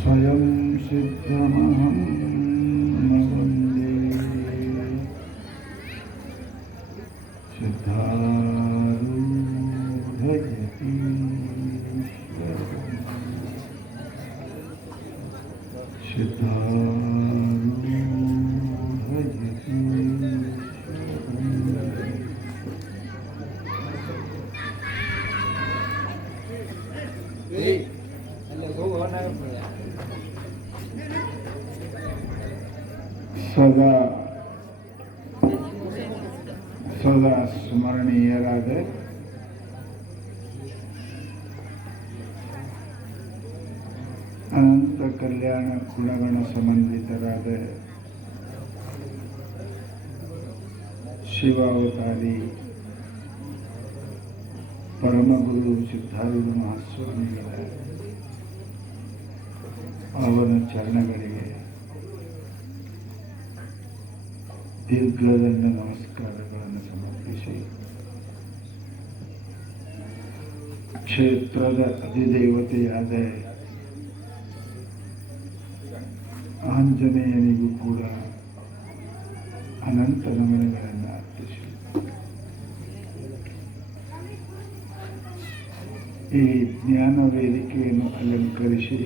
ಸ್ವಯಂ ಸಿದ್ಧಮಹಂ ವಂದೇ ಸದಾ ಸ್ಮರಣೀಯರಾದ ಅನಂತ ಕಲ್ಯಾಣ ಗುಣಗಣ ಸಂಬಂಧಿತರಾದ ಶಿವಾವತಾರಿ ಪರಮಗುರು ಸಿದ್ಧಾರೂಢ ಮಹಾಸ್ವಾಮಿಗಳ ಅವನ ಚರಣಗಳಿಗೆ ದೀರ್ಘದಂಡ ನಮಸ್ಕಾರಗಳನ್ನು ಸಮರ್ಪಿಸಿ ಕ್ಷೇತ್ರದ ಅಧಿದೇವತೆಯಾದ ಆಂಜನೇಯನಿಗೂ ಕೂಡ ಅನಂತ ನಮನಗಳನ್ನು ಅರ್ಪಿಸಿ ಈ ಜ್ಞಾನ ವೇದಿಕೆಯನ್ನು ಅಲಂಕರಿಸಿ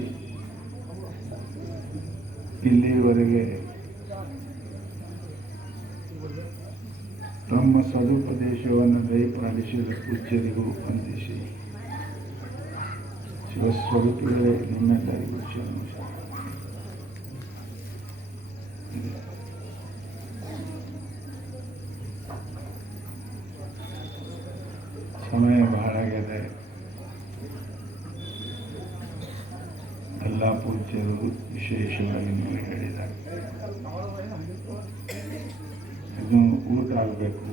ಇಲ್ಲಿಯವರೆಗೆ ತಮ್ಮ ಸದುಪದೇಶವನ್ನು ದಯಪಾಲಿಸಿದ ಪೂಜ್ಯರಿಗೂ ವಂದಿಸಿ ಶಿವಸ್ವರೂಪಿಗಳೇ ನಿಮ್ಮೆಲ್ಲರಿಗೂ ನಮಸ್ಕಾರ. ಸಮಯ ಬಹಳ ಆಗಿದೆ. ಎಲ್ಲ ಪೂಜ್ಯರು ವಿಶೇಷವಾಗಿ ನೀವು ಹೇಳಿದ್ದಾರೆ. ಇದು ಊಟ ಆಗಬೇಕು,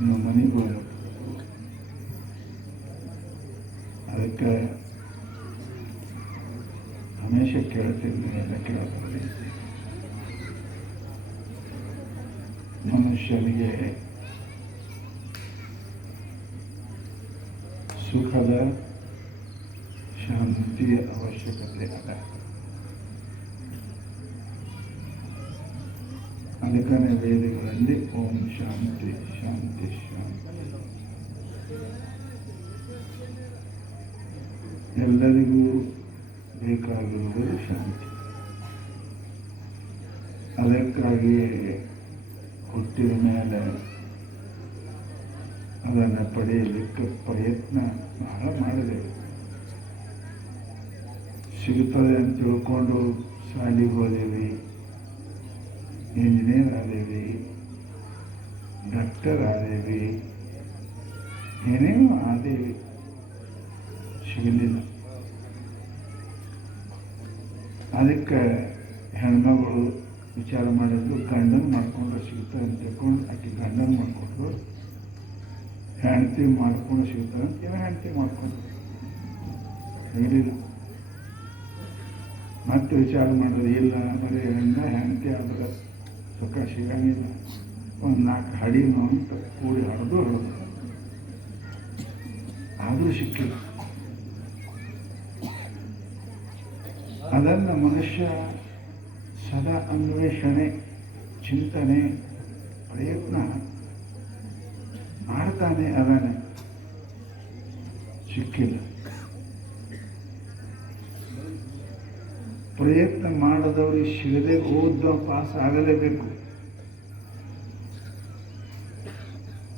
ನೀವು ಮನೆಗೆ ಹೋಗಬೇಕು. ಅದಕ್ಕೆ ಹಮೇಶ ಕೇಳ್ತೀವಿ, ನೀವೆಲ್ಲ ಕೇಳಬೇಕು. ಮನುಷ್ಯನಿಗೆ ಸುಖದ ಶಾಂತಿಯ ಅವಶ್ಯಕತೆ ಅದ. ಅದಕ್ಕನೇ ವೇದಗಳಲ್ಲಿ ಓಂ ಶಾಂತಿ ಶಾಂತಿ ಶಾಂತಿ. ಎಲ್ಲರಿಗೂ ಬೇಕಾಗಿರುವುದು ಶಾಂತಿ. ಅದಕ್ಕಾಗಿಯೇ ಹುಟ್ಟಿದ ಮೇಲೆ ಅದನ್ನು ಪಡೆಯಲಿಕ್ಕೆ ಪ್ರಯತ್ನ ಬಹಳ ಮಾಡಿದೆವು. ಸಿಗುತ್ತದೆ ಅಂತ ತಿಳ್ಕೊಂಡು ಶಾಲೆಗೆ ಹೋದೇವಿ, ಇಂಜಿನಿಯರ್ ಆದೇವಿ, ಡಾಕ್ಟರ್ ಆದೇವಿ, ಏನೇನೋ ಆದೇವಿ, ಸಿಗಲಿಲ್ಲ. ಅದಕ್ಕೆ ಹೆಣ್ಮಗಳು ವಿಚಾರ ಮಾಡಿದ್ರು, ಗಂಡನ ಮಾಡ್ಕೊಂಡ್ರೆ ಸಿಗ್ತಾರೆ ಅಂತ ತಿಳ್ಕೊಂಡು ಆಕೆ ಗಂಡನ ಮಾಡಿಕೊಂಡ್ರು, ಹೆಂಡತಿ ಮಾಡ್ಕೊಂಡು ಸಿಗ್ತಾರೆ ಅಂತ ಹೆಂಡತಿ ಮಾಡ್ಕೊಂಡ್ರು, ಸಿಗಲಿಲ್ಲ. ಮತ್ತೆ ವಿಚಾರ ಮಾಡೋದು, ಇಲ್ಲ ಬರೀ ಹೆಂಡತಿ ಆದ್ರೆ ಸುಖ ಸಿಗಂಗಿಲ್ಲ, ಒಂದು 4 ಹಡಿನೋ ಅಂತ ಕೂಡಿ ಹರಿದು ಆದರೂ ಸಿಕ್ಕಿಲ್ಲ. ಅದನ್ನು ಮನುಷ್ಯ ಸದಾ ಅನ್ವೇಷಣೆ, ಚಿಂತನೆ, ಪ್ರಯತ್ನ ಮಾಡ್ತಾನೆ. ಅದನ್ನು ಸಿಕ್ಕಿಲ್ಲ. ಪ್ರಯತ್ನ ಮಾಡದವ್ರಿಗೆ ಸಿಗದೆ ಓದ ಪಾಸ್ ಆಗಲೇಬೇಕು.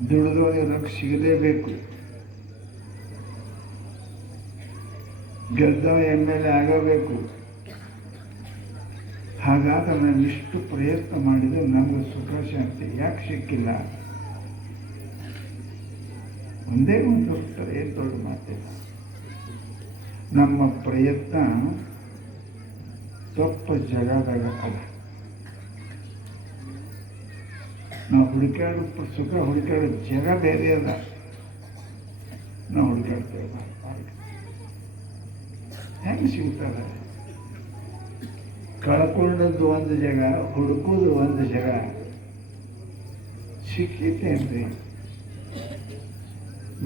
ದುಡಿದವರಿಗೆ ರೊಕ್ಕ ಸಿಗಲೇಬೇಕು. ಗೆದ್ದವ MLA ಆಗಬೇಕು. ಹಾಗಾದ್ರೆ ನಾನು ಇಷ್ಟು ಪ್ರಯತ್ನ ಮಾಡಿದ್ರೆ ನಮ್ಗೆ ಸುಖ ಶಾಂತಿ ಯಾಕೆ ಸಿಕ್ಕಿಲ್ಲ? ಒಂದೇ ಒಂದು ಉತ್ತರ, ಏನು ದೊಡ್ಡ ಮಾತಿಲ್ಲ. ನಮ್ಮ ಪ್ರಯತ್ನ ತಪ್ಪ ಜಗದಾಗ ಅಲ್ಲ. ನಾವು ಹುಡುಕಾಡೋ ಸುಖ ಹುಡುಕಾಡೋ ಜಗ ಬೇರೆ ಅಲ್ಲ. ನಾವು ಹುಡುಕಾಡ್ತೇವೆ ಹೆಂಗೆ ಸಿಗ್ತದೆ? ಕಳ್ಕೊಂಡದ್ದು ಒಂದು ಜಗ, ಹುಡುಕೋದು ಒಂದು ಜಗ. ಸಿಕ್ಕಿತೇನ್ರಿ?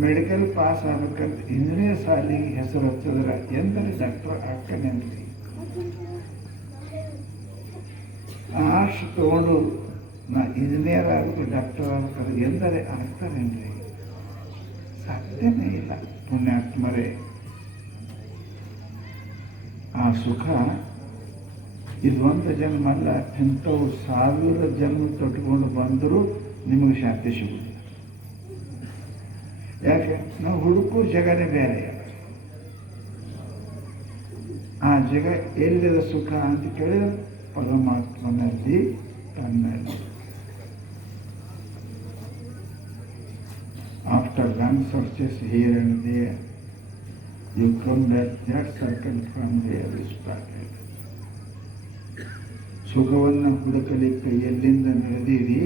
ಮೆಡಿಕಲ್ ಪಾಸ್ ಆಗ್ಬೇಕಂತ ಇಂಜಿನಿಯರ್ ಸಾಲಿಗೆ ಹೆಸರು ಹಚ್ಚಿದ್ರೆ ಎಂದರೆ ಡಾಕ್ಟರ್ ಆಗ್ತಾನೇನ್ರಿ? ಆರ್ಟ್ಸ್ ತಗೊಂಡು ನಾ ಇಂಜಿನಿಯರ್ ಆಗಬೇಕು ಡಾಕ್ಟರ್ ಆಗ್ಬೇಕಾದ್ರೆ ಎಂದರೆ ಆಗ್ತಾರೇನ್ರಿ? ಸಾಧ್ಯನೇ ಇಲ್ಲ. ಪುಣ್ಯಾತ್ಮರೇ, ಆ ಸುಖ ಇದೊಂದು ಜನ್ಮ ಅಲ್ಲ, ಇಂಥವು 1000 ಜನ್ಮ ತೊಟ್ಕೊಂಡು ಬಂದರೂ ನಿಮಗೆ ಶಾಂತಿ ಸಿಗುವುದಿಲ್ಲ. ಯಾಕೆ? ನಾವು ಹುಡುಕೋ ಜಗನೇ ಬೇರೆ. ಆ ಜಗ ಎಲ್ಲಿದ ಸುಖ ಅಂತ ಕೇಳಿದ್ರೆ ಪರಮಾತ್ಮನಲ್ಲಿ, ತನ್ನಲ್ಲಿ. After long searches here and there, you come back that circle from where you started. ಸುಖವನ್ನು ಹುಡುಕಲಿಕ್ಕೆ ಎಲ್ಲಿಂದ ನಡೆದಿರಿ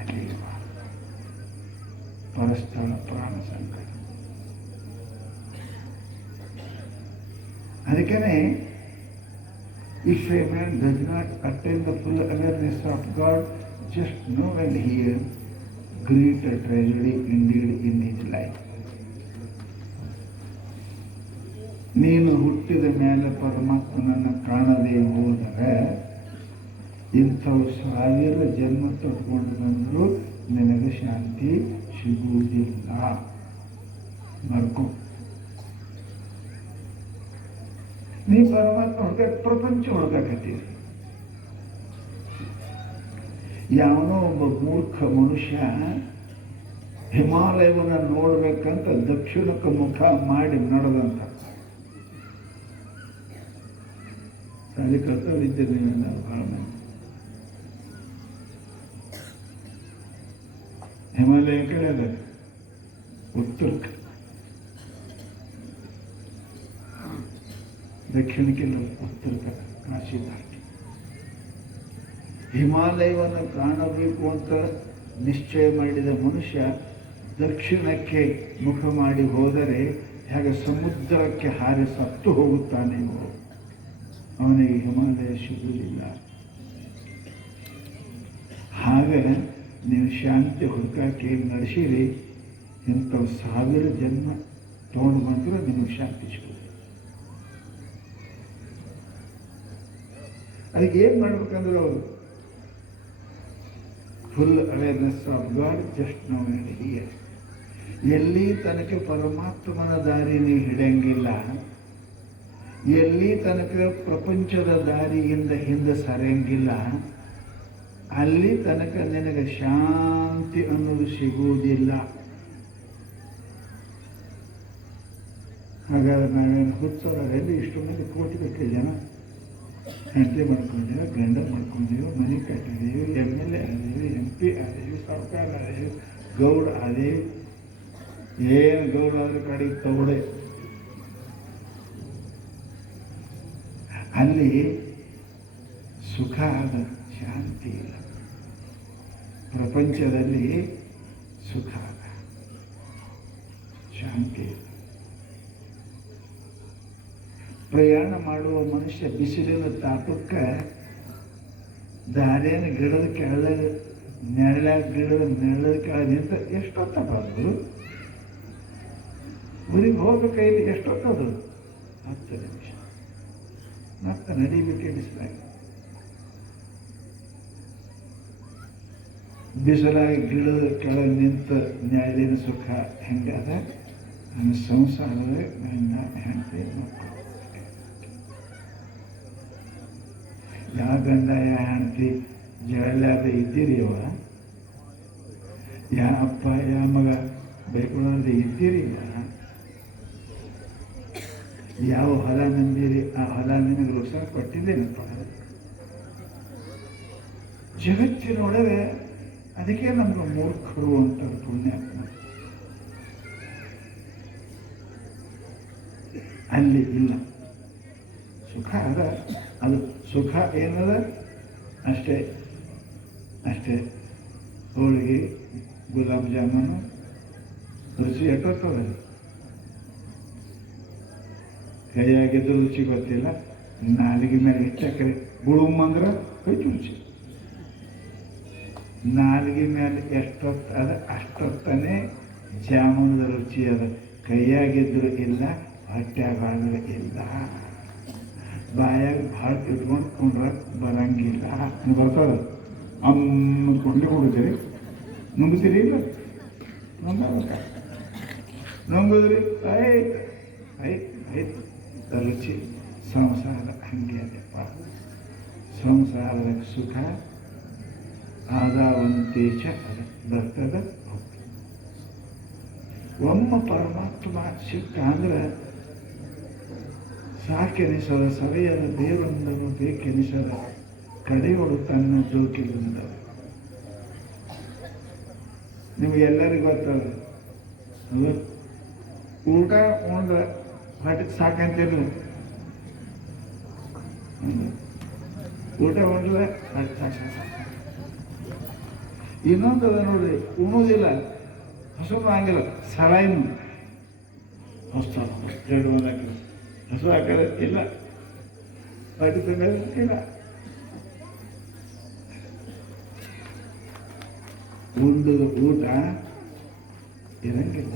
ಅಲ್ಲಿಗೆ ಬಾ. ಪರಸ್ಥಳ ಪ್ರಾಣ ಸಂಕಟ. ಅದಕ್ಕೇ if a man does not attain the full awareness of God, just know and hear, great a tragedy indeed in his life. ನೀನು ಹುಟ್ಟಿದ ಮೇಲೆ ಪರಮಾತ್ಮನನ್ನು ಕಾಣದೇ ಹೋದರೆ ಇಂಥವು 1000 ಜನ್ಮ ತೊಟ್ಕೊಂಡು ಬಂದರೂ ನಿನಗೆ ಶಾಂತಿ ಸಿಗುವುದಿಲ್ಲ. ಮರ್ಕೊ. ನೀ ಪರಮಾತ್ಮ ಹುಡುಕ, ಪ್ರಪಂಚ ಹುಡುಕತ್ತೀರಿ. ಯಾವನೋ ಒಬ್ಬ ಮೂರ್ಖ ಮನುಷ್ಯ ಹಿಮಾಲಯವನ್ನು ನೋಡ್ಬೇಕಂತ ದಕ್ಷಿಣಕ್ಕೆ ಮುಖ ಮಾಡಿ ನಡೆದಂತ. ಸಾಲಿ ಕರ್ತವ್ಯವಿದ್ದೇನೆ ನಾವು ಬಹಳ ಮಂದಿ. ಹಿಮಾಲಯ ಕಡೆ ಅದ, ಉತ್ತರಕ್ಕೆ, ದಕ್ಷಿಣಕ್ಕಿಲ್ಲ, ಉತ್ತರಕ್ಕೆ ಕಾಶಿ ದಾಟಿ ಹಿಮಾಲಯವನ್ನು ಕಾಣಬೇಕು ಅಂತ ನಿಶ್ಚಯ ಮಾಡಿದ ಮನುಷ್ಯ ದಕ್ಷಿಣಕ್ಕೆ ಮುಖ ಮಾಡಿ ಹೋದರೆ ಹೇಗೆ ಸಮುದ್ರಕ್ಕೆ ಹಾರಿ ಸತ್ತು ಹೋಗುತ್ತಾನೆಯೋ ಅವನಿಗೆ ಹಿಮಾಲಯ ಸಿಗುವುದಿಲ್ಲ. ಹಾಗೆ ನೀವು ಶಾಂತಿ ಹುಡುಕಾಕಿ ನಡೆಸಿರಿ, ಇಂಥವು 1000 ಜನ್ಮ ತಗೊಂಡು ಬಂದ್ರೆ ನಿಮಗೆ ಶಾಂತಿ ಸಿಗುವುದು. ಅದಕ್ಕೆ ಏನು ಮಾಡ್ಬೇಕಂದ್ರೆ ಅವರು full awareness of God, just know and hear. ಎಲ್ಲಿ ತನಕ ಪರಮಾತ್ಮನ ದಾರಿ ನೀವು ಹಿಡಂಗಿಲ್ಲ, ಎಲ್ಲಿ ತನಕ ಪ್ರಪಂಚದ ದಾರಿಯಿಂದ ಹಿಂದೆ ಸರಿಯಂಗಿಲ್ಲ, ಅಲ್ಲಿ ತನಕ ನಿನಗೆ ಶಾಂತಿ ಅನ್ನೋದು ಸಿಗುವುದಿಲ್ಲ. ಹಾಗಾದ್ರೆ ನಾವೇನು ಹುಚ್ಚರಲ್ಲಿ ಇಷ್ಟು ಮಂದಿ ಕೋಟಿಗಟ್ಟಲೆ ಜನ ಹೆಂಡತಿ ಮಾಡ್ಕೊಂಡಿದ್ದೀವಿ, ಗಂಡ ಮಾಡ್ಕೊಂಡಿದ್ದೀವಿ, ಮನೆ ಕಟ್ಟಿದ್ದೀವಿ, MLA ಆದೀವಿ, MP ಆದೀವಿ, ಸರ್ಕಾರ ಆದೀವಿ, ಗೌಡ ಆದೀವಿ. ಏನು ಗೌಡ ಆದ್ರೂ ಕಡೆಗೆ ತಗೊಡೆ. ಅಲ್ಲಿ ಸುಖ ಅದ, ಶಾಂತಿ ಇಲ್ಲ. ಪ್ರಪಂಚದಲ್ಲಿ ಸುಖ ಅದ, ಶಾಂತಿ ಇಲ್ಲ. ಪ್ರಯಾಣ ಮಾಡುವ ಮನುಷ್ಯ ಬಿಸಿಲಿನ ತಾಪಕ್ಕೆ ದಾರಿಯನ್ನು ಗಿಡದ ಕೆಳಗೆ ಗಿಡದ ನೆರಳದ ಕೆಳಗೆ ನಿಂತ ಎಷ್ಟೊತ್ತದು? ಊರಿಗೆ ಹೋಗ್ಬೇಕಾಗಿ ಎಷ್ಟೊತ್ತದು? 10 ನಿಮಿಷ. ಮತ್ತೆ ನಡಿಬೇಕು ಬಿಸಿಲಾಗಿ. ಬಿಸಿಲಾಗಿ ಗಿಡದ ಕೆಳಗೆ ನಿಂತ ನೆರಳಿನ ಸುಖ ಹೆಂಗಾದ? ನನ್ನ ಸಂಸಾರದ ಗಂಡ ಹೆಂಡತಿ ಮಕ್ಕಳು. ಯಾವ ಗಂಡ ಯಾವ ಹೆಂಡತಿ ಜಗಳಾದ ಇದ್ದೀರಿ? ಅವ ಯಾವ ಅಪ್ಪ ಯಾವ ಮಗ ಬೈಕೊಳ್ಳೋದು ಇದ್ದೀರಿ? ಯಾವ ಹೊಲ ನಂಬಿರಿ, ಆ ಹೊಲ ನಿನಗೆ ರೋಸ ಕೊಟ್ಟಿದ್ದೇನಪ್ಪ. ಜಗತ್ತಿನೊಳಗೆ ಅದಕ್ಕೆ ನಮ್ಗೆ ಮೂರ್ಖರು ಅಂತ ಪುಣ್ಯಾತ್ಮ. ಅಲ್ಲಿ ಇಲ್ಲ ಸುಖ. ಅದ. ಅದು ಸುಖ ಏನದ ಅಷ್ಟೇ ಅಷ್ಟೇ. ಹೋಳಿಗೆ ಗುಲಾಬ್ ಜಾಮೂನು ರುಚಿ ಎಟ್ಟೋಗ್ತದ, ಕೈಯಾಗಿದ್ದು ರುಚಿ ಗೊತ್ತಿಲ್ಲ, ನಾಲಿಗೆ ಮೇಲೆ ಇಟ್ಟಕ್ಕರೆ ಗುಳುಮಂದ್ರ ಹೋಯ್ತು ರುಚಿ. ನಾಲಿಗೆ ಮೇಲೆ ಎಷ್ಟೊತ್ತು ಅದ ಅಷ್ಟೊತ್ತನೇ ಜಾಮೂನದ ರುಚಿ ಅದ. ಕೈಯಾಗಿದ್ರು ಇಲ್ಲ, ಹೊಟ್ಟೆಗಾದ್ರೆ ಇಲ್ಲ, ಬಾಯಾಗ ಭಾಳ ಇಟ್ಕೊಂಡು ಕುಂಡ್ರ ಬರಂಗಿಲ್ಲ. ಬರ್ತದ ಅಮ್ಮ ಕೊಂಡ್ಲಿ ಕೊಡ್ತೀರಿ, ನುಂಗ್ತೀರಿ ಇಲ್ಲ ನುಂಗುದ್ರಿ ಆಯ್ತು ಆಯ್ತು ಆಯ್ತು. ರುಚಿ ಸಂಸಾರ ಹಂಗೆ ಅದಪ್ಪ. ಸಂಸಾರದ ಸುಖ ಆದಾವಂತೇಚ ಅದ ಬರ್ತದ ಹೋಗ್ತದೆ. ಒಮ್ಮ ಪರಮಾತ್ಮ ಸಿಕ್ಕ ಅಂದ್ರೆ ಸಾಕೆನಿಸದ, ಸವೆಯದ ದೇವರೊಂದನ್ನು ಬೇಕೆನಿಸದ, ಕಡೆಯೊಳು ತನ್ನ ಜೋಕಿಲಿಂದ. ನಿಮಗೆಲ್ಲರಿಗೂ ಗೊತ್ತದ, ಊಟ ಉಂಡ್ರೆ ಹೊಟ್ಟೆಗೆ ಸಾಕಂತಿರ್ಲಿ, ಊಟ ಉಂಡ್ರೆ ಹೊಟ್ಟೆ ಸಾಕು. ಇನ್ನೊಂದದ ನೋಡ್ರಿ, ಉಣೋದಿಲ್ಲ, ಹಸು ಹಂಗಿಲ್ಲ, ಸಳಾಯಿನು ಹೊಸ ಹಸು ಹಾಕೋದು ಇಲ್ಲ, ಹೊಟ್ಟೆ ತುಂಬೋದು ಇಲ್ಲ. ಉಂಡದ ಊಟ ಇರಂಗಿಲ್ಲ.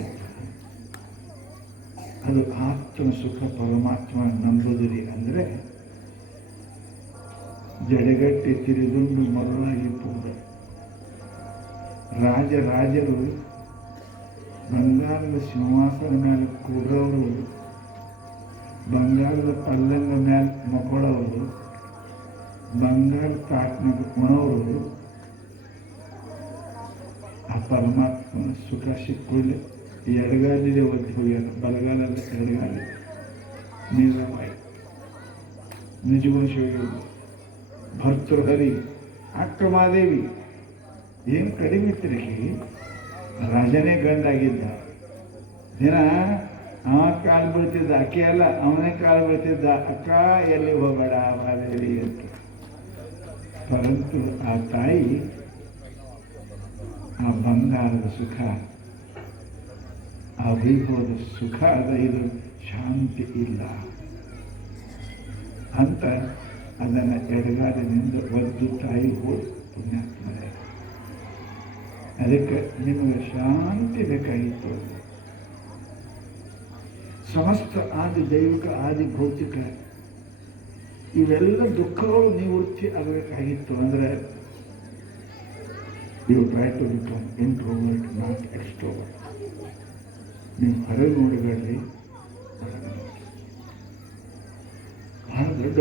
ಅದು ಆತ್ಮ ಸುಖ ಪರಮಾತ್ಮ ನಂಬುದಿರಿ ಅಂದರೆ ಜಡಗಟ್ಟಿ ತಿರುಗುಂಡು ಮರಳಾಗಿ ಪೂರ. ರಾಜರು ಬಂಗಾರದ ಸಿಂಹಾಸನ ಮೇಲೆ ಕೂಡೋರು, ಬಂಗಾರದ ಪಲ್ಲಂಗ ಮೇಲೆ ಮಕ್ಕಳವರು, ಬಂಗಾರದ ತಾಟ್ನಾಗ ಉಣವರು, ಆ ಪರಮಾತ್ಮನ ಸುಖ ಸಿಕ್ಕೊಳ್ಳಿ ಎಡಗಾಲಿದೆ ಒದ್ದು ಹೋಗ್ಯಾರ, ಬಲಗಾಲಲ್ಲಿ ಎಡಗಾಲಿ ನೀರವಾಯಿ ನಿಜವಂಶ ಭರ್ತೃಹರಿ ಅಕ್ಕಮಾದೇವಿ ಏನು ಕಡಿಮೆ ತಿರುಗಿ ರಾಜನೇ ಗಂಡಾಗಿದ್ದ. ದಿನ ಅವ ಕಾಲು ಬೀಳ್ತಿದ್ದ, ಅಕ್ಕಿ ಅಲ್ಲ ಅವನೇ ಕಾಲು ಬೀಳ್ತಿದ್ದ, ಅಕ್ಕ ಎಲ್ಲಿ ಹೋಗಬೇಡ ಮಾದೇವಿ ಅಂತ. ಪರಂತು ಆ ತಾಯಿ ಆ ಬಂಗಾರದ ಸುಖ, ಆ ವೈಭವದ ಸುಖ ಅದ, ಇದು ಶಾಂತಿ ಇಲ್ಲ ಅಂತ ಅದನ್ನು ಎಡಗಾಲಿನಿಂದ ಒದ್ದು ತಾಯಿ ಹೋಗಿ ಪುಣ್ಯಾತ್ಮರೇ. ಅದಕ್ಕೆ ನಿಮಗೆ ಶಾಂತಿ ಬೇಕಾಗಿತ್ತು. ಸಮಸ್ತ ಆದಿ ದೈವಿಕ ಆದಿ ಭೌತಿಕ ಇವೆಲ್ಲ ದುಃಖಗಳು ನಿವೃತ್ತಿ ಆಗಬೇಕಾಗಿತ್ತು. ಅಂದರೆ you try to become introvert, not extrovert. ನೀವು ಹೊರಗೆ ನೋಡಬೇಡ್ರಿ, ಬಹಳ ದೊಡ್ಡ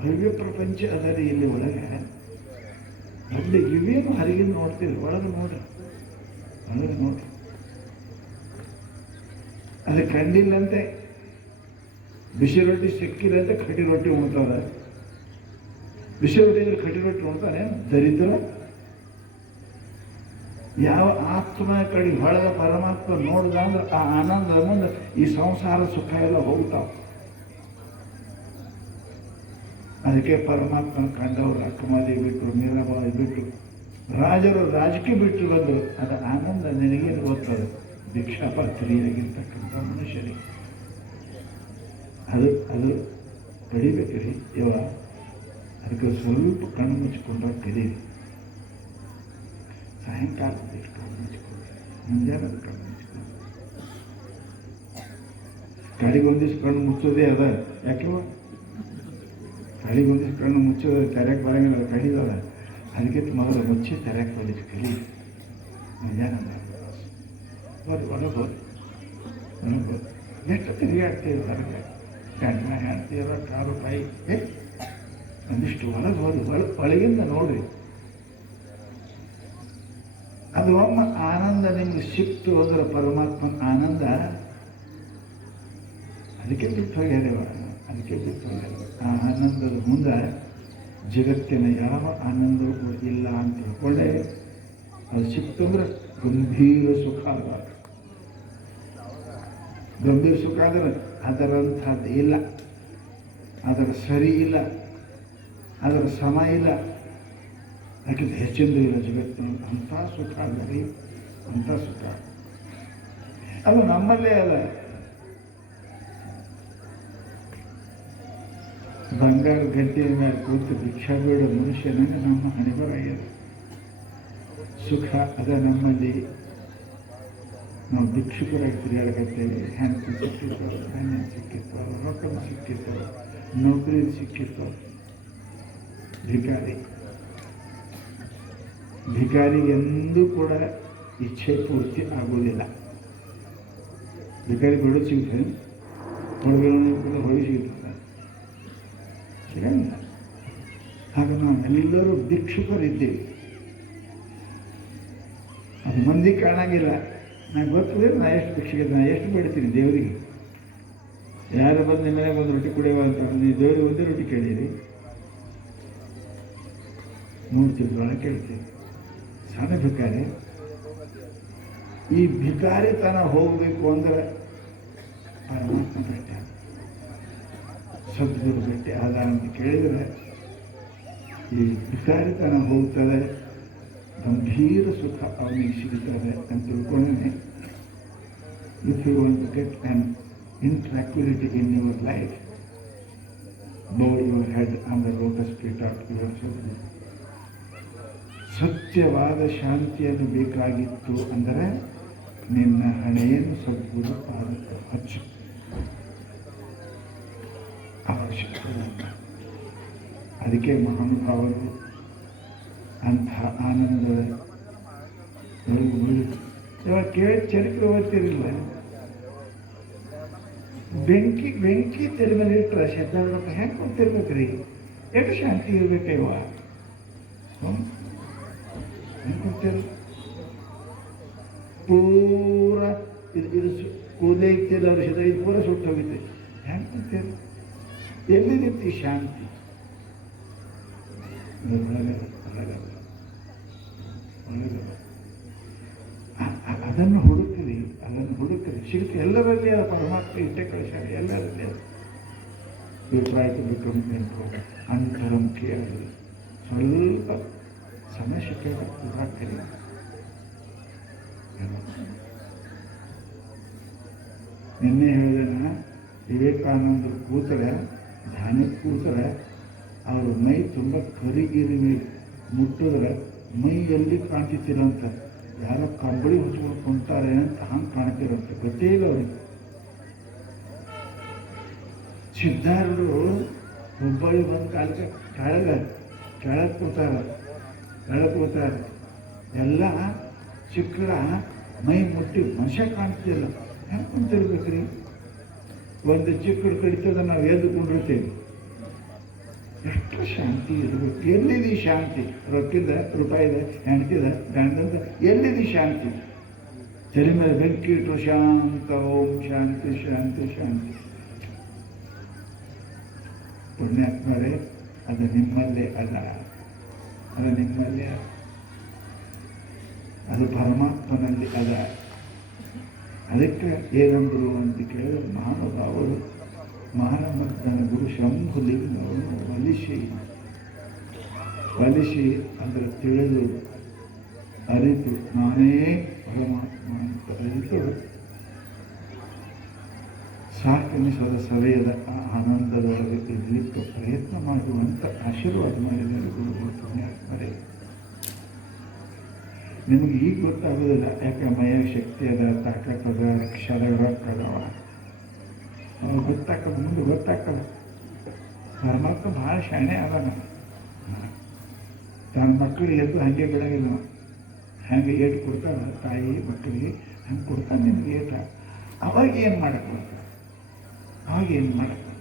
ಭವ್ಯ ಪ್ರಪಂಚ ಅದರಿ ಇಲ್ಲಿ ಒಳಗೆ. ಅಲ್ಲಿ ಇವೇನು ಹೊರಗೆ ನೋಡ್ತೀರಿ, ಒಳಗೆ ನೋಡ್ರಿ, ಒಳಗೆ ನೋಡ್ರಿ. ಅದು ಕಂಡಿಲ್ಲಂತೆ, ಬಿಸಿ ರೊಟ್ಟಿ ಸಿಕ್ಕಿಲ್ಲಂತೆ ಕಟ್ಟಿ ರೊಟ್ಟಿ ಉಣ್ತಾರ. ಬಿಸಿ ರೊಟ್ಟಿ ಕಟ್ಟಿ ರೊಟ್ಟಿ ಉಣ್ತಾನೆ ದರಿದ್ರ. ಯಾವ ಆತ್ಮ ಕಡೆ ಹೊಳೆದ ಪರಮಾತ್ಮ ನೋಡ್ದ ಅಂದ್ರೆ ಆ ಆನಂದ ಮುಂದೆ ಈ ಸಂಸಾರ ಸುಖ ಎಲ್ಲ ಹೋಗ್ತಾವ. ಅದಕ್ಕೆ ಪರಮಾತ್ಮನ ಕಂಡವರು ಅಕ್ಕಮಾದೇವಿ ಬಿಟ್ಟರು, ಮೀರಾಬಾಯಿ ಬಿಟ್ಟರು, ರಾಜರು ರಾಜಕೀಯ ಬಿಟ್ಟು ಬಂದರು. ಅದು ಆನಂದ ನಿನಗೇನು ಗೊತ್ತದ, ಭಿಕ್ಷಾಪಾತ್ರಿಯಾಗಿರ್ತಕ್ಕಂಥ ಮನುಷ್ಯರಿಗೆ ಅದು ಪಡಿಬೇಕ್ರಿ ಇವ. ಅದಕ್ಕೆ ಸ್ವಲ್ಪ ಕಣ್ಣು ಮುಚ್ಚಿಕೊಂಡ್ರೆ ಕಲೀರಿ. ಸಾಯಂಕಾಲದ ಎಷ್ಟು ಕಣ್ಣು ಮುಚ್ಚಿಕೊಂಡು, ಮುಂಜಾನೆ ಕಣ್ಣು ಮುಚ್ಚಿಕೊಂಡು, ಕಡೆಗೊಂದಿಷ್ಟು ಕಣ್ಣು ಮುಚ್ಚೋದೇ ಅದ. ಯಾಕೆ ಕಡೆಗೊಂದಿಷ್ಟು ಕಣ್ಣು ಮುಚ್ಚೋದು ತೆರೆಯಕ್ಕೆ ಬರಂಗಿಲ್ಲ, ಕಡಿದದ. ಅದಕ್ಕೆ ಮೊದಲು ಮುಚ್ಚಿ ತೆರೆಯಕ್ಕೆ ಬಂದಿದ್ದು ಕಲಿ. ಮುಂಜಾನೆ ಒಳಗೋದು ಎಷ್ಟು ತಿರುಗಾಡ್ತೀವಿ ಹೊರಗೆ, ಗಂಡ ಹೆಣ್ತೀರ ಕಾಲು ಕೈ ಒಂದಿಷ್ಟು ಒಳಗೆ ಹೋಗಿ ಒಳಗಿಂದ ನೋಡ್ರಿ. ಅದು ಒಮ್ಮೆ ಆನಂದ ನಿಮ್ಗೆ ಸಿಕ್ತು ಅಂದ್ರೆ ಪರಮಾತ್ಮನ ಆನಂದ, ಅದಕ್ಕೆ ಬಿಟ್ಟು ಹೋಗ್ಯಾರೇವ, ಅದಕ್ಕೆ ಬಿಟ್ಟು ಹೋಗ್ಯಾರ. ಆ ಆನಂದದ ಮುಂದೆ ಜಗತ್ತಿನ ಯಾವ ಆನಂದವೂ ಇಲ್ಲ ಅಂತ ತಿಳ್ಕೊಳ್ಳೆ. ಅದು ಸಿಕ್ತು ಅಂದ್ರೆ ಗಂಭೀರ ಸುಖ ಅದ. ಗಂಭೀರ ಸುಖ ಅಂದ್ರೆ ಅದರಂಥದ್ದು ಇಲ್ಲ. ಅದರ ಸರಿ ಇಲ್ಲ, ಅದರ ಸಮ ಇಲ್ಲ, ಯಾಕೆಂದ್ರೆ ಹೆಚ್ಚಿಂದು ಇಲ್ಲ ಜಗತ್ತಿನಲ್ಲಿ. ಅಂಥ ಸುಖ ಅಲ್ಲರಿ, ಅಂಥ ಸುಖ ಅದು ನಮ್ಮಲ್ಲೇ ಅಲ್ಲ. ಬಂಗಾರ ಗಂಟೆಯ ಮೇಲೆ ಕೂತು ಭಿಕ್ಷಾ ಬೇಡ ಮನುಷ್ಯನಾಗ ನಮ್ಮ ಹಣೆಬರಾಗ್ಯದ. ಸುಖ ಅದ ನಮ್ಮಲ್ಲಿ. ನಾವು ಭಿಕ್ಷುಕರಾಗಿ ತಿರುಗಾಡಕತ್ತೇವೆ. ಹೆಂಡತಿ ಸಿಕ್ಕಿತ್ತು, ಧಾನ್ಯ ಸಿಕ್ಕಿತ್ತು, ರೊಕ್ಕ ಸಿಕ್ಕಿತ್ತು, ನೌಕರಿ ಸಿಕ್ಕಿತ್ತು. ಭಿಕಾರಿ ಎಂದೂ ಕೂಡ ಇಚ್ಛೆ ಪೂರ್ತಿ ಆಗುವುದಿಲ್ಲ. ಭಿಕಾರಿ ಬಿಡೋದು ಸಿಗುತ್ತೆ, ಹೊರಗೆ ಹೊಳಿ ಸಿಗುತ್ತದೆ, ಸಿಗಂಗಿಲ್ಲ. ಆಗ ನಾವೆಲ್ಲರೂ ಭಿಕ್ಷುಕರಿದ್ದೇವೆ. ಅದು ಮಂದಿ ಕಾಣಂಗಿಲ್ಲ. ನಾನು ಗೊತ್ತಿದೆ ನಾ ಎಷ್ಟು ಭಿಕ್ಷೆಗೆ, ನಾ ಎಷ್ಟು ಬೇಡ್ತೀನಿ ದೇವರಿಗೆ. ಯಾರು ಬಂದು ನಿಮ್ಮ ಮನೆಗೆ ಒಂದು ರೊಟ್ಟಿ ಕುಡಿಯುವ ಅಂತ ನೀವು ದೇವರಿಗೆ ಒಂದೇ ರೊಟ್ಟಿ ಕೇಳಿರಿ, 3 ತಿಂಗಳೊಳಗೆ ಕೇಳ್ತೀವಿ. ಸಣ್ಣ ಭಿಕಾರಿ. ಈ ಭಿಕಾರಿತನ ಹೋಗಬೇಕು ಅಂದರೆ ಪರಮಾತ್ಮ ಭೇಟಿ, ಸದ್ಗುರು ಭೇಟಿ ಆದ ಅಂತ ಕೇಳಿದರೆ ಈ ಭಿಕಾರಿತನ ಹೋಗ್ತದೆ, ಗಂಭೀರ ಸುಖ ಅವನಿಗೆ ಸಿಗುತ್ತದೆ ಅಂತ ತಿಳ್ಕೊಂಡೇ. If you want to get on intranquility in your life, bow your head on the lotus feet of your Sadguru. ಸತ್ಯವಾದ ಶಾಂತಿಯನ್ನು ಬೇಕಾಗಿತ್ತು ಅಂದರೆ ನಿನ್ನ ಹಣೆಯನ್ನು ಸದ್ಗುರು ಪಾದಕ್ಕೆ ಹಚ್ಚು. ಅವಶ್ಯಕ. ಅದಕ್ಕೆ ಮಹಾನುಭಾವರು ಅಂತಹ ಆನಂದದ ಇವಾಗ ಕೇಳಿ ಚರಿತ್ರೆ ಓದ್ತಿರಲಿಲ್ಲ. ಬೆಂಕಿ ತೆರೆ ಮೇಲೆ ಇಟ್ಟರೆ ಶಬ್ದ ಹೆಂಗೆ ಕೂತಿರ್ಬೇಕ್ರಿ? ಎಷ್ಟು ಶಾಂತಿ ಇರ್ಬೇಕೈವ? ಹೆಂಗೆ ಕೂತಿರು? ಪೂರ ಇದು ಕೂದಲೇ ಇತ್ತಿಲ್ಲ, ಅವ್ರ ಶಬ್ದ ಇದು ಪೂರ ಸುಟ್ಟು ಹೋಗಿತ್ತು. ಹೆಂಗೆ ಕೂತಿರು? ಎಲ್ಲಿರುತ್ತೆ ಶಾಂತಿ? ಅದನ್ನು ಹುಡುಕ್ರಿ, ಸಿಗುತ್ತೆ. ಎಲ್ಲರಲ್ಲಿ ಆ ಪರಮಾತ್ಮ ಇಟ್ಟೆ ಕಳಿಸ್ಯಾರ, ಎಲ್ಲರಲ್ಲಿ. ಅಂತರಂಕೆ ಅದು ಸ್ವಲ್ಪ ಸಮಯ ಸಿಕ್ಕಾಗ್ತದೆ. ನಿನ್ನೆ ಹೇಳಿದ ವಿವೇಕಾನಂದರು ಕೂತರೆ, ಧ್ಯಾನಕ್ಕೆ ಕೂತರೆ ಅವರು ಮೈ ತುಂಬ ಕರಿಗಿರಿ ಮುಟ್ಟಿದ್ರೆ ಮೈ ಎಲ್ಲಿ ಕಾಣ್ತಿತ್ತಿರಂತ, ಯಾರೋ ಕಂಬಳಿ ಹೊಚ್ಕೊಂಡು ಕುಂತಾರೆ ಅಂತ ಹಂಗೆ ಕಾಣ್ತಿರಂತೆ. ಗೊತ್ತೇ ಇಲ್ಲ ಅವ್ರಿಗೆ. ಸಿದ್ಧಾರೂಢರು ಹುಬ್ಬಳ್ಳಿ ಬಂದು ಕಾಲಕ್ಕೆ ಕೆಳಗೆ ಕೂತಾರೆ. ಎಲ್ಲ ಚಿಕ್ಕಳ ಮೈ ಮುಟ್ಟಿ ಮನುಷ್ಯ ಕಾಣ್ತಿಲ್ಲ. ಹೆಂಗೆ ಕುಂತಿರ್ಬೇಕ್ರಿ? ಒಂದು ಚಿಕ್ಕಳು ಕಡಿತದ ನಾವು ಎದ್ದುಕೊಂಡಿರ್ತೇವೆ. ಎಷ್ಟು ಶಾಂತಿ ಇರಬೇಕು. ಎಲ್ಲಿದೆ ಶಾಂತಿ? ರೊಕ್ಕಿದ, ರೂಪಾಯಿದ, ಹೆಂಡ್ತಿದ, ಗಂಡದ, ಎಲ್ಲಿದೆ ಶಾಂತಿ? ತಲೆ ಮೇಲೆ ಬೆಂಕಿ ಇಟ್ಟು ಶಾಂತ, ಓಂ ಶಾಂತಿ ಶಾಂತಿ ಶಾಂತಿ. ಪುಣ್ಯಾತ್ಮರೇ, ಅದು ನಿಮ್ಮಲ್ಲೇ ಅಲ್ಲ, ಅದು ನಿಮ್ಮಲ್ಲೇ ಅಲ್ಲ, ಅದು ಪರಮಾತ್ಮನಲ್ಲಿ ಅದ. ಅದಕ್ಕೆ ಏನಂದ್ರು ಅಂತ ಕೇಳಿದ್ರೆ, ಮಹಾನುಭಾವರು ಮಹಾನಮರ್ದನ ಗುರು ಶಂಭುಲಿಂಗವನ್ನು ಒಲಿಸಿ ಅಂದರೆ ತಿಳಿದು ಅರಿತು ನಾನೇ ಪರಮಾತ್ಮ ಅಂತ ಅರಿತು ಸಾಕನಿಸದ ಸವೆಯದ ಆನಂದದೊಳಗೆ ಇರಲಿಕ್ಕೆ ಪ್ರಯತ್ನ ಮಾಡುವಂಥ ಆಶೀರ್ವಾದ ಮಾಡಿದ್ದಾರೆ ಗುರುಗಳು. ಪುಣ್ಯಾತ್ಮರೇ, ನಿಮಗೆ ಈಗ ಗೊತ್ತಾಗೋದಿಲ್ಲ. ಯಾಕೆ ಮಯ ಶಕ್ತಿ ಅದ, ತಾಕತ್ತದ, ಕ್ಷರ ರೊಕ್ಕದವ, ಗೊತ್ತಾಕದ, ಮುಂದೆ ಗೊತ್ತಾಕಲ್ಲ. ಪರಮಾತ್ಮ ಭಾಳ ಶಾಣೆ ಅದಾನ. ತನ್ನ ಮಕ್ಕಳಿಗೆ ಎದ್ದು ಹಾಗೆ ಬಿಡಂಗಿಲ್ಲ. ಹಂಗೆ ಏಟು ಕೊಡ್ತಾರ ತಾಯಿ ಮಕ್ಕಳಿಗೆ, ಹಂಗೆ ಕೊಡ್ತಾನೆ ನಿಮ್ಗೆ ಏಟ. ಅವಾಗ ಏನು ಮಾಡಕ್ಕೆ ಬರ್ತಾರೆ? ಅವಾಗೇನು ಮಾಡಕ್ಕೆ?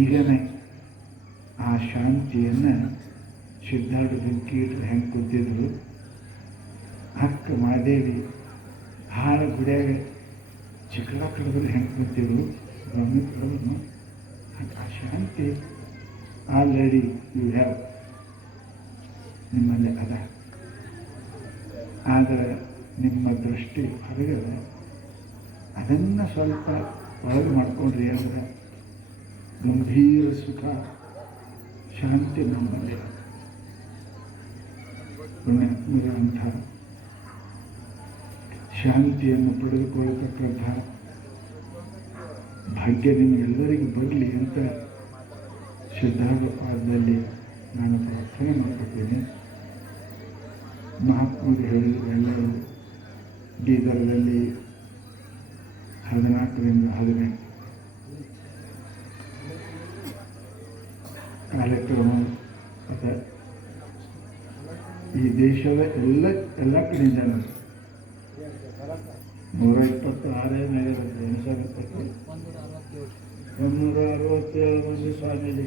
ಈಗನೇ ಆ ಶಾಂತಿಯನ್ನು ಸಿದ್ಧಾರ್ಥ ಬೆಂಕಿ ಇಟ್ಟರೆ ಹೆಂಗೆ ಕೂತಿದ್ರು, ಅಕ್ಕ ಮಾದೇವಿ ಹಾಳು ಗುಡಿಯಾಗ ಚಿಕ್ಕಳ ಕಡದಲ್ಲಿ ಹೆಂಗೆ ಕೂತಿದ್ರು, ಗಮನ ಕಡದ್ರು. ಆ ಶಾಂತಿ ಆಲ್ರೆಡಿ ಯು ಹ್ಯಾವ್, ನಿಮ್ಮಲ್ಲಿ ಅದ. ಆದರೆ ನಿಮ್ಮ ದೃಷ್ಟಿ ಹೊರಗಡೆ ಅದನ್ನು ಸ್ವಲ್ಪ ಒಳಗೆ ಮಾಡ್ಕೊಂಡ್ರಿ ಅಂದರೆ ಗಂಭೀರ ಸುಖ ಶಾಂತಿ ನಮ್ಮಲ್ಲಿ ಅಂಥ ಶಾಂತಿಯನ್ನು ಪಡೆದುಕೊಳ್ಳತಕ್ಕಂಥ ಭಾಗ್ಯ ನಿಮಗೆಲ್ಲರಿಗೂ ಬರಲಿ ಅಂತ ಶ್ರದ್ಧಾದ ಪಾದದಲ್ಲಿ ನಾನು ಪ್ರಾರ್ಥನೆ ಮಾಡ್ಕೊತೀನಿ. ಮಹಾತ್ಮರು ಹೇಳಿದ ಎಲ್ಲರೂ ಬೀದರ್ದಲ್ಲಿ 14ರಿಂದ 18 ಕಾರ್ಯಕ್ರಮ ಮತ್ತು ಈ ದೇಶದ ಎಲ್ಲ ಕಡೆ ಜನರು 126 ಮೇಲೆ 167 ಮಂದಿ ಸ್ವಾಮೀಜಿ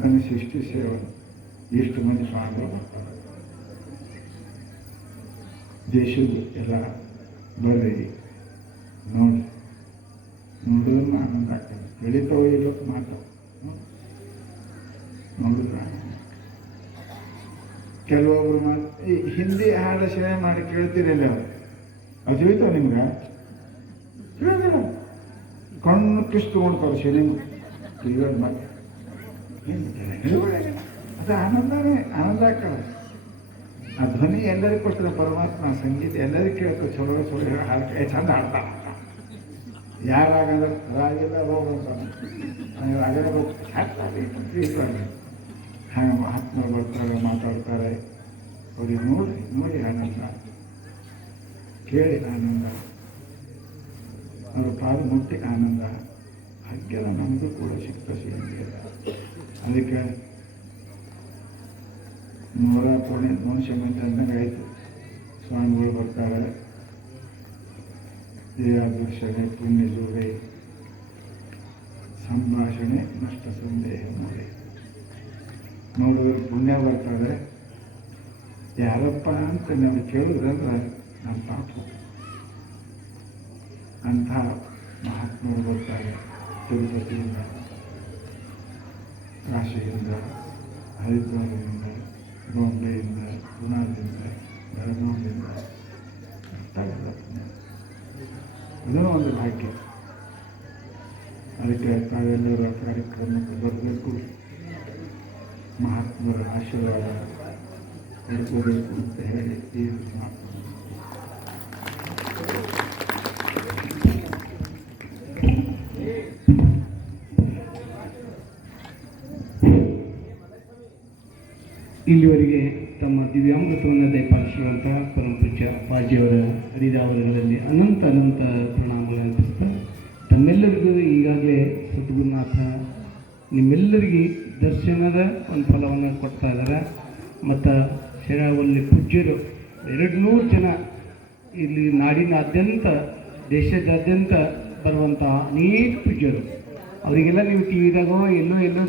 ನನ್ನ 67 ಎಷ್ಟು ಮಂದಿ ಸ್ವಾಮಿಗಳು ಬರ್ತಾರೆ. ದೇಶದ ಎಲ್ಲ ಬರ್ರಿ ನೋಡಿದ್ರೆ ಆನಂದ ಆಗ್ತದೆ. ಬೆಳೀತಾವೋ ಇಲ್ಲೋ ಮಾತು ನೋಡಿದ್ರೆ ಕೆಲವೊಬ್ರು ಮಾತು ಈ ಹಿಂದಿ ಹಾಡು ಸೇವೆ ಮಾಡಿ ಕೇಳ್ತೀರಲ್ಲ ಅದು ತಿಳಿತಾವ ನಿಮ್ಗೆ ಕೇಳಿದಿಲ್ಲ ಕಣ್ಣು ಕಿಸ್ ತೊಗೊಳ್ತಾವೆ ಸಿನಿಮಾ ತಿಳಿಯೋದು ಮತ್ತೆ ಅದು ಆನಂದ ಆಗ್ತದೆ. ಆ ಧ್ವನಿ ಎಲ್ಲರಿಗೂ ಕೊಡ್ತಾರೆ ಪರಮಾತ್ಮ. ಸಂಗೀತ ಎಲ್ಲರಿಗೂ ಕೇಳ್ಕೊ ಚಲೋ ಹಾಡ್ಕೆ ಚಂದ ಹಾಡ್ತಾ ಯಾರಾಗಂದ್ರೆ ರಾಗಿಲ್ಲ ಹೋಗಂತಾನೆ ಆಗಲ್ಲ ಹಾಕ್ತಾರೆ. ಹಾಗೆ ಮಹಾತ್ಮರು ಬರ್ತಾರೆ, ಮಾತಾಡ್ತಾರೆ. ಅವ್ರಿಗೆ ನೋಡಿ ಆನಂದ, ಕೇಳಿ ಆನಂದ, ಅವ್ರ ಪಾದ ಮುಟ್ಟಿ ಆನಂದ. ಹಾಗೆಲ್ಲ ನಮಗೂ ಕೂಡ ಸಿಗ್ತದೆ. ಅದಕ್ಕೆ 100 ಮಂದಿ ಅಂದಂಗೆ ಆಯಿತು. ಸ್ವಾಮಿಗಳು ಬರ್ತಾರೆ. ದೇಹಾದರ್ಶನೆ ಪುಣ್ಯ ಜೋಡೆ ಸಂಭಾಷಣೆ ನಷ್ಟ ಸಂದೇಹ ನೋಡಿದ್ರೆ ಪುಣ್ಯ ಬರ್ತಾರೆ. ಯಾರಪ್ಪ ಅಂತ ನಾವು ಕೇಳಿದ್ರಂದ್ರೆ ನಮ್ಮ ಪಾಪ. ಅಂಥ ಮಹಾತ್ಮರು ಬರ್ತಾರೆ. ತಿರುಪತಿಯಿಂದ, ಕಾಶಿಯಿಂದ, ಹರಿದ್ವಾರದಿಂದ, ಬಾಂಬೆಯಿಂದ, ಪುನಾದಿಂದ, ಬೆಳಗಾವಿಯಿಂದ ಅದೂ ಒಂದು ಭಾಗ್ಯ. ಅದಕ್ಕೆ ತಾವೆಲ್ಲರೂ ಕಾರ್ಯಕ್ರಮಕ್ಕೆ ಬರಬೇಕು, ಮಹಾತ್ಮರ ಆಶೀರ್ವಾದ ಪಡ್ಕೋಬೇಕು ಅಂತ ಹೇಳಿ ಈ ಮಾತು. ಇಲ್ಲಿವರೆಗೆ ತಮ್ಮ ದಿವ್ಯಾಮೃತವನ್ನು ದಯಪಾಲಿಸಿರುವಂಥ ಪರಮಪೂಜ್ಯ ಅಪ್ಪಾಜಿಯವರ ಹರಿದಾವರಗಳಲ್ಲಿ ಅನಂತ ಪ್ರಣಾಮಗಳನ್ನು ಅರ್ಪಿಸ್ತಾ ತಮ್ಮೆಲ್ಲರಿಗೂ ಈಗಾಗಲೇ ಸದ್ಗುರುನಾಥ ನಿಮ್ಮೆಲ್ಲರಿಗೆ ದರ್ಶನದ ಒಂದು ಫಲವನ್ನು ಕೊಡ್ತಾ ಇದ್ದಾರೆ. ಮತ್ತು ಶರಾವಲ್ಲಿ ಪೂಜ್ಯರು 200 ಜನ ಇಲ್ಲಿ ನಾಡಿನಾದ್ಯಂತ ದೇಶದಾದ್ಯಂತ ಬರುವಂಥ ಅನೇಕ ಪೂಜ್ಯರು. ಅವರಿಗೆಲ್ಲ ನೀವು ಟಿ ವಿದಾಗೋ ಎಲ್ಲೋ ನೋಡಿ